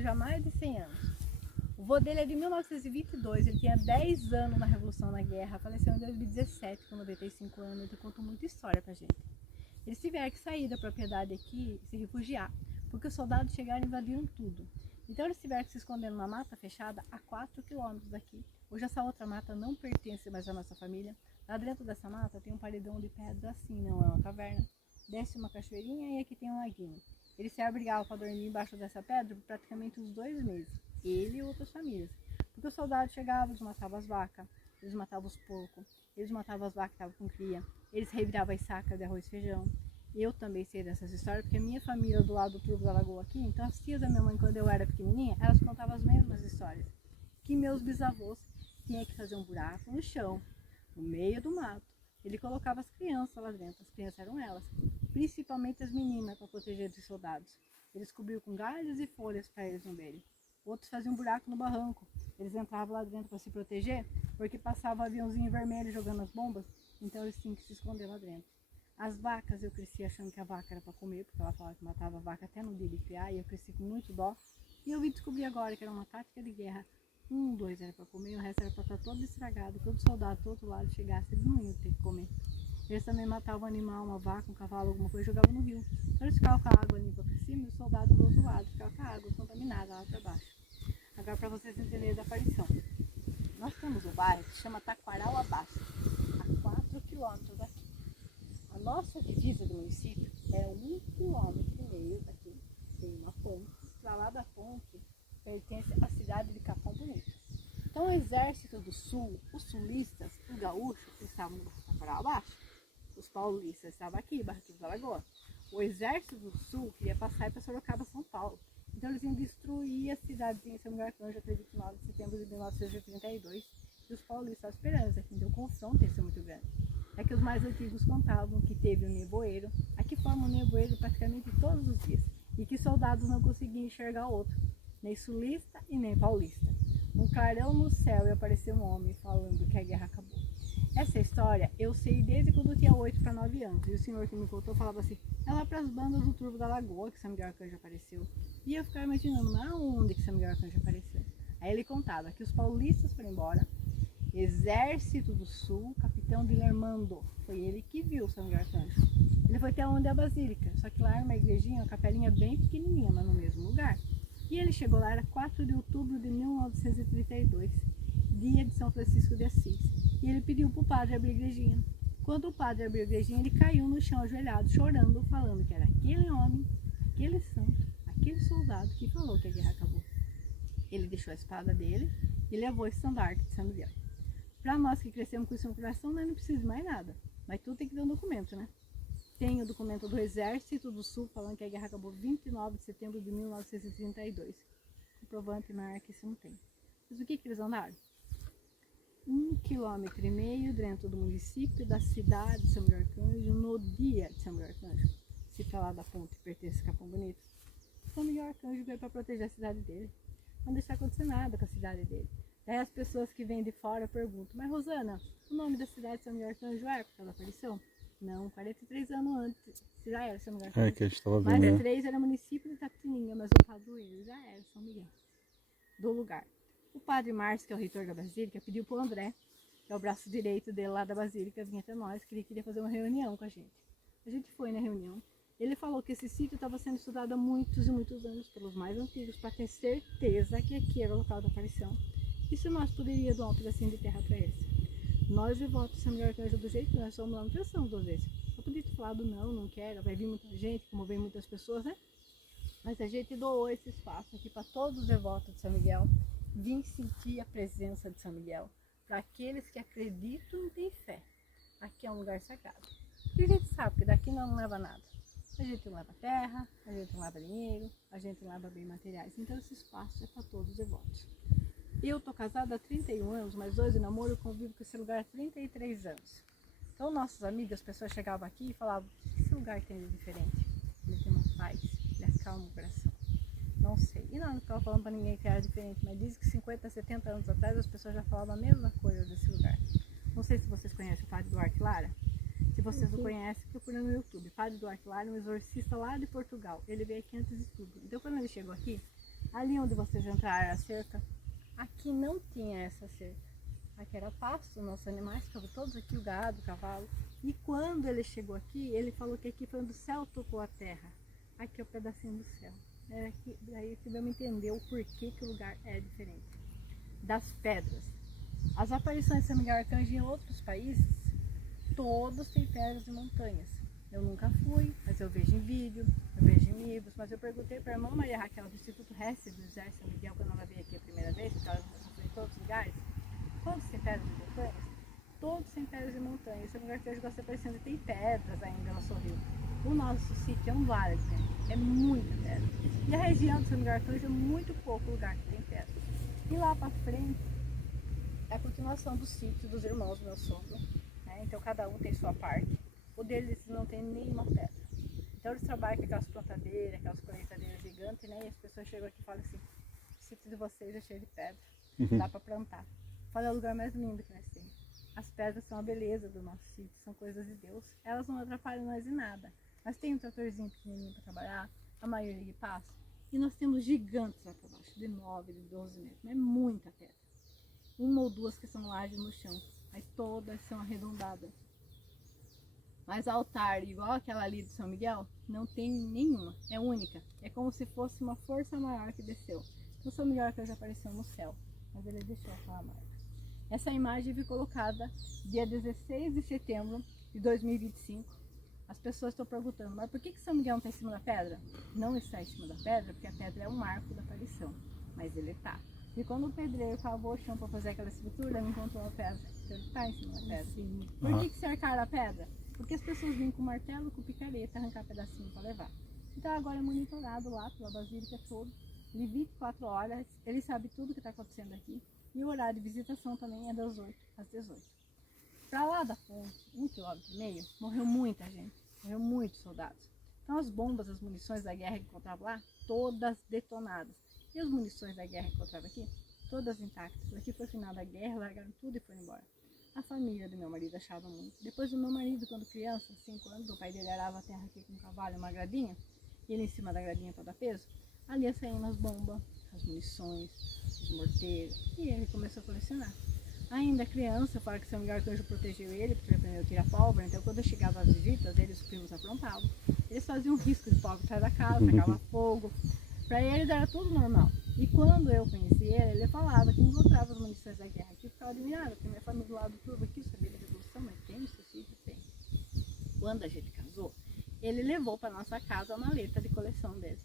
idade já há mais de 100 anos. O vô dele é de 1922, ele tinha 10 anos na Revolução, na Guerra, faleceu em 2017, com 95 anos, ele contou muita história pra gente. Eles tiveram que sair da propriedade aqui e se refugiar, porque os soldados chegaram e invadiram tudo. Então eles tiveram que se esconder numa mata fechada a 4 quilômetros daqui. Hoje essa outra mata não pertence mais à nossa família. Lá dentro dessa mata tem um paredão de pedra assim, não é uma caverna. Desce uma cachoeirinha e aqui tem um laguinho. Eles se abrigavam para dormir embaixo dessa pedra por praticamente uns 2 meses. Ele e outras famílias. Porque os soldados chegavam, eles matavam as vacas, eles matavam os porcos, eles matavam as vacas que estavam com cria, eles reviravam as sacas de arroz e feijão. Eu também sei dessas histórias, porque a minha família do lado do Turvo da Lagoa aqui, então as tias da minha mãe, quando eu era pequenininha, elas contavam as mesmas histórias. Que meus bisavôs tinham que fazer um buraco no chão, no meio do mato. Ele colocava as crianças lá dentro, as crianças eram elas, principalmente as meninas, para proteger dos soldados. Eles cobriam com galhos e folhas para eles não verem. Outros faziam um buraco no barranco, eles entravam lá dentro para se proteger, porque passava um aviãozinho vermelho jogando as bombas, então eles tinham que se esconder lá dentro. As vacas, eu cresci achando que a vaca era para comer, porque ela falava que matava a vaca até no dia de criar, e eu cresci com muito dó. E eu vim descobrir agora que era uma tática de guerra. 2 era para comer, o resto era para estar todo estragado. Todo soldado do outro lado chegasse, eles não iam ter que comer. Eles também matavam um animal, uma vaca, um cavalo, alguma coisa, e jogavam no rio. Então eles ficavam com a água limpa para cima e os soldados do outro lado ficavam com a água contaminada lá para baixo. Agora, para vocês entenderem da aparição. Nós temos um bairro que chama Taquaral Abaixo, a 4 quilômetros daqui. A nossa divisa do município é 1,5 km daqui. Tem uma ponte. Para lá da ponte pertence à cidade de Capão Bonito. Então o Exército do Sul, os sulistas, os gaúchos, estavam no Taquaral Abaixo. Os paulistas estavam aqui, Barra da Lagoa. O Exército do Sul queria passar para Sorocaba, São Paulo. Então eles iam destruir a cidadezinha de São Miguel Arcanjo até 29 de setembro de 1932. E os paulistas estavam esperando. Aqui, então o confronto ia ser muito grande. É que os mais antigos contavam que teve um nevoeiro. Aqui forma um nevoeiro praticamente todos os dias. E que soldados não conseguiam enxergar o outro. Nem sulista e nem paulista. Um clarão no céu e apareceu um homem falando que a guerra acabou. Essa história eu sei desde quando eu tinha 8 para 9 anos. E o senhor que me contou falava assim, é lá para as bandas do Turvo da Lagoa que São Miguel Arcanjo apareceu. E eu ficava imaginando, mas aonde que São Miguel Arcanjo apareceu? Aí ele contava que os paulistas foram embora, Exército do Sul, capitão Dilermando, foi ele que viu São Miguel Arcanjo. Ele foi até onde é a Basílica, só que lá era uma igrejinha, uma capelinha bem pequenininha, mas no mesmo lugar. E ele chegou lá, era 4 de outubro de 1932, dia de São Francisco de Assis. E ele pediu para o padre abrir a igrejinha. Quando o padre abriu a igrejinha, ele caiu no chão ajoelhado, chorando, falando que era aquele homem, aquele santo, aquele soldado que falou que a guerra acabou. Ele deixou a espada dele e levou o estandarte de São Miguel. Para nós que crescemos com isso no coração, nós não precisamos mais nada. Mas tudo tem que ter um documento, né? Tem o documento do Exército do Sul falando que a guerra acabou 29 de setembro de 1932. Comprovante maior que isso não tem. Mas o que eles andaram? 1,5 km dentro do município da cidade de São Miguel Arcanjo, no dia de São Miguel Arcanjo. Se para lá da ponte pertence a Capão Bonito, São Miguel Arcanjo veio para proteger a cidade dele. Não deixar acontecer nada com a cidade dele. Daí as pessoas que vêm de fora perguntam, mas Rosana, o nome da cidade de São Miguel Arcanjo é por causa da aparição? Não, 43 anos antes já era São Miguel Arcanjo. É, que a gente estava Mais vendo. 3 era município de Itapetininga, mas o padroeiro já era São Miguel, do lugar. O padre Márcio, que é o reitor da Basílica, pediu para o André, que é o braço direito dele lá da Basílica, vir até nós, que ele queria fazer uma reunião com a gente. A gente foi na reunião. Ele falou que esse sítio estava sendo estudado há muitos e muitos anos pelos mais antigos, para ter certeza que aqui era o local da aparição. E se nós poderíamos doar um pedacinho de terra para eles? Nós, devotos de São Miguel Arcanjo, do jeito que nós somos lá, não pensamos 2 vezes. Eu podia ter falado não, não quero, vai vir muita gente, como vem muitas pessoas, né? Mas a gente doou esse espaço aqui para todos os devotos de São Miguel, vir sentir a presença de São Miguel, para aqueles que acreditam e têm fé. Aqui é um lugar sagrado. E a gente sabe que daqui não leva nada. A gente não leva terra, a gente não leva dinheiro, a gente não leva bem materiais. Então esse espaço é para todos os devotos. Eu tô casada há 31 anos, mas hoje eu namoro e convivo com esse lugar há 33 anos. Então nossas amigas, as pessoas chegavam aqui e falavam, o que esse lugar tem de diferente? Ele tem uma paz, ele acalma o coração. Não sei. E não ficava falando para ninguém que era diferente, mas diz que 50, 70 anos atrás as pessoas já falavam a mesma coisa desse lugar. Não sei se vocês conhecem o Padre Duarte Lara. Se vocês não conhecem, procura no YouTube. Padre Duarte Lara é um exorcista lá de Portugal. Ele veio aqui antes de tudo. Então quando ele chegou aqui, Ali onde vocês entraram a cerca, aqui não tinha essa cerca. Aqui era pasto, nossos animais ficavam todos aqui, o gado, o cavalo. E quando ele chegou aqui, ele falou que aqui foi onde o céu tocou a terra. Aqui é o pedacinho do céu. É aqui, daí que vamos entender o porquê que o lugar é diferente. Das pedras. As aparições de São Miguel Arcanjo em outros países, todos têm pedras e montanhas. Eu nunca fui, mas eu vejo em vídeo, eu vejo em livros, mas eu perguntei para a irmã Maria Raquel do Instituto Hesse do Exército São Miguel, quando ela veio aqui a primeira vez, porque ela foi em todos os lugares, todos têm pedras e montanhas? Todos têm pedras e montanhas. São Miguel Arcanjo gosta aparecendo e tem pedras ainda, ela sorriu. O nosso sítio é um vale, é muita pedra. E a região de São Miguel Arcanjo é muito pouco lugar que tem pedra. E lá para frente é a continuação do sítio dos irmãos do meu sogro, né? Então cada um tem sua parte. O deles não tem nenhuma pedra. Então eles trabalham com aquelas plantadeiras, aquelas colheitadeiras gigantes, né? E as pessoas chegam aqui e falam assim: o sítio de vocês é cheio de pedra, dá para plantar. Fala, é o lugar mais lindo que nós temos. As pedras são a beleza do nosso sítio, são coisas de Deus. Elas não atrapalham nós em nada. Nós temos um tratorzinho pequenininho para trabalhar, a maioria de passo. E nós temos gigantes lá para baixo, de 9, de 12 metros. É muita pedra. Uma ou duas que são lajes no chão, mas todas são arredondadas. Mas altar, igual aquela ali de São Miguel, não tem nenhuma. É única. É como se fosse uma força maior que desceu. Então São Miguel já apareceu no céu, mas ele deixou aquela marca. Essa imagem foi colocada dia 16 de setembro de 2025. As pessoas estão perguntando, mas por que São Miguel não está em cima da pedra? Não está em cima da pedra, porque a pedra é um marco da aparição, mas ele está. E quando o pedreiro cavou o chão para fazer aquela estrutura, não encontrou a pedra, então ele está em cima da pedra. Sim. Por que cercaram a pedra? Porque as pessoas vêm com martelo, com picareta, arrancar pedacinho para levar. Então agora é monitorado lá pela Basílica toda, de 24 horas, ele sabe tudo o que está acontecendo aqui. E o horário de visitação também é das 8 às 18. Para lá da ponte, 1,5 km, morreu muita gente, morreu muitos soldados. Então as bombas, as munições da guerra que encontravam lá, todas detonadas. E as munições da guerra que encontravam aqui, todas intactas. Aqui foi o final da guerra, largaram tudo e foram embora. A família do meu marido achava muito. Depois do meu marido, quando criança, 5 anos, o pai dele arava a terra aqui com um cavalo e uma gradinha, e ele em cima da gradinha para dar peso, ali ia saindo as bombas, as munições, os morteiros, e ele começou a colecionar. Ainda criança, fala que São Miguel Arcanjo protegeu ele, porque ele aprendeu a tirar pólvora, então quando chegava as visitas, ele e os primos aprontavam. Eles faziam risco de pólvora atrás da casa, tacavam fogo. Para eles era tudo normal. E quando eu conheci ele falava que encontrava as munições da guerra aqui, eu ficava admirada, porque minha família do lado tudo aqui sabia da Revolução, mas tem seu sítio? Tem. Quando a gente casou, ele levou para nossa casa a maleta de coleção dele,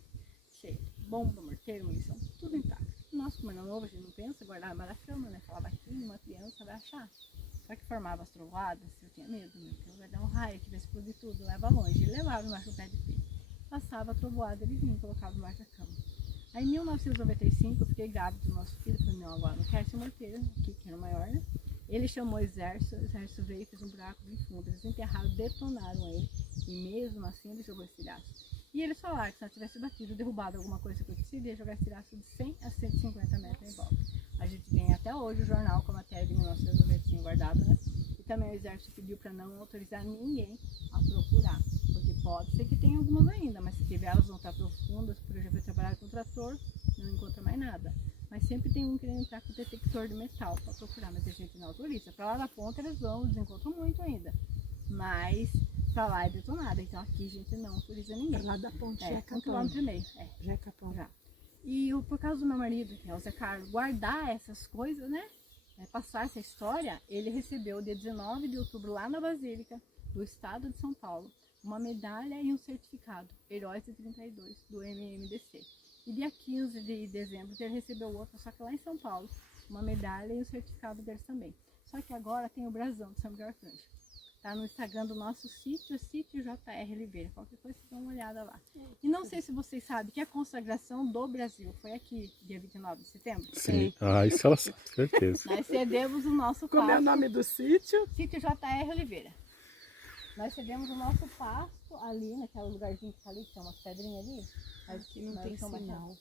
cheia de bomba, morteiro, munição, tudo intacto. Nossa, como era novo, a gente não pensa, guardava embaixo da cama, né? Falava aqui, uma criança vai achar. Só que formava as trovoadas, eu tinha medo, né? Porque vai dar um raio que vai explodir tudo, leva longe. Ele levava embaixo do pé de pé. Passava a trovoada, ele vinha e colocava embaixo da cama. Aí em 1995 eu fiquei grávida do nosso filho, falei, não, agora não quero esse morteiro aqui, que era o maior, né? Ele chamou o exército veio e fez um buraco bem fundo. Eles enterraram, detonaram ele, e mesmo assim ele jogou esse laço. E eles falaram que se ela tivesse batido, derrubado alguma coisa que acontecida, ia jogar esse laço de 100 a 150 metros em volta. A gente tem até hoje o jornal com a matéria de 1995 guardado, né? E também o exército pediu para não autorizar ninguém a procurar, porque pode ser que tenha algumas ainda, mas se tiver elas vão estar profundas, porque eu já fui trabalhar com trator, não encontra mais nada. Mas sempre tem um querendo entrar com detector de metal para procurar, mas a gente não autoriza. Para lá da ponta eles vão, eles encontram muito ainda, mas para lá é detonada, então aqui a gente não autoriza ninguém. Pra lá da ponte já é 1,5 km. Já é Capão. Já. E por causa do meu marido, que é o Zé Carlos, guardar essas coisas, né? Passar essa história, ele recebeu dia 19 de outubro lá na Basílica do Estado de São Paulo uma medalha e um certificado, Heróis de 32, do MMDC. E dia 15 de dezembro ele recebeu outro, só que lá em São Paulo, uma medalha e um certificado deles também. Só que agora tem o brasão de São Miguel Arcanjo. Tá no Instagram do nosso sítio, sítio JR Oliveira. Qualquer coisa, dá uma olhada lá. E não sei se vocês sabem que a consagração do Brasil foi aqui, dia 29 de setembro. Sim. Ah, isso ela sabe, certeza. Nós cedemos o nosso Como é o pasto. nome do sítio? Sítio JR Oliveira. Nós cedemos o nosso pasto ali, naquele lugarzinho que tá ali, que tem umas pedrinhas ali. Aqui não tem sinal.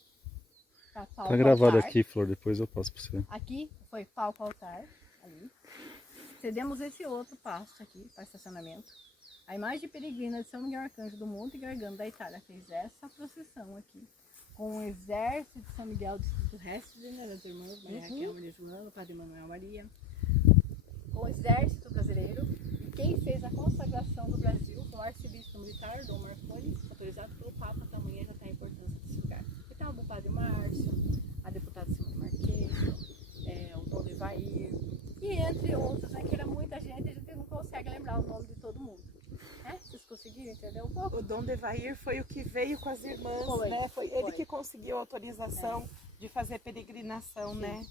Tá gravado aqui, Flor, depois eu passo pra você. Aqui foi palco altar, ali. Cedemos esse outro pasto aqui para estacionamento. A imagem peregrina de São Miguel Arcanjo do Monte Gargano da Itália fez essa procissão aqui. com o exército de São Miguel do Espírito Resto, né, das irmãs Maria Raquel, Maria Joana, o Padre Emanuel Maria, com o exército brasileiro, e quem fez a consagração do Brasil foi o arcebispo militar, Dom Marconi, autorizado pelo Papa, que amanhã já está a importância desse lugar. E tá o Padre Márcio, a deputada Simone Marquês, o Dom Devair, e entre outros, né, que era muita gente, a gente não consegue lembrar o nome de todo mundo. Vocês conseguiram entender um pouco? O Dom Devair foi o que veio com as irmãs, Foi, né? Foi ele foi. que conseguiu a autorização de fazer peregrinação, Sim. né?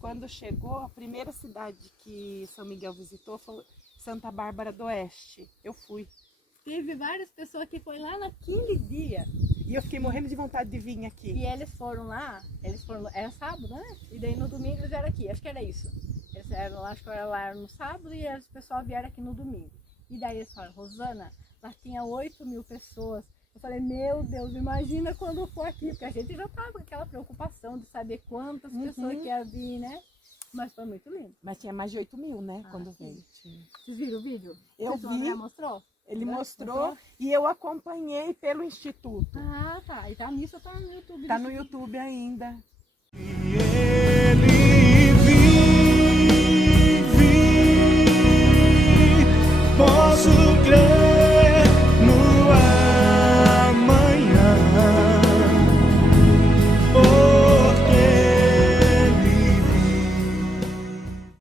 Quando chegou, a primeira cidade que São Miguel visitou foi Santa Bárbara do Oeste. Eu fui. Teve várias pessoas que foi lá naquele dia. E eu fiquei morrendo de vontade de vir aqui. E eles foram lá, era sábado, né? E daí no domingo eles eram aqui, acho que era isso. Eles eram lá, acho que era lá no sábado e o pessoal vieram aqui no domingo. E daí eles falaram, Rosana, lá tinha 8.000 pessoas. Eu falei, meu Deus, imagina quando eu for aqui, porque a gente já estava com aquela preocupação de saber quantas pessoas que ia vir, né? Mas foi muito lindo. Mas tinha mais de 8.000, né? Ah, quando sim. veio. Vocês viram o vídeo? Eu O vi. André mostrou? Ele Né? mostrou e eu acompanhei pelo Instituto. Ah, tá. E tá, a missa tá no YouTube. Tá no YouTube ainda.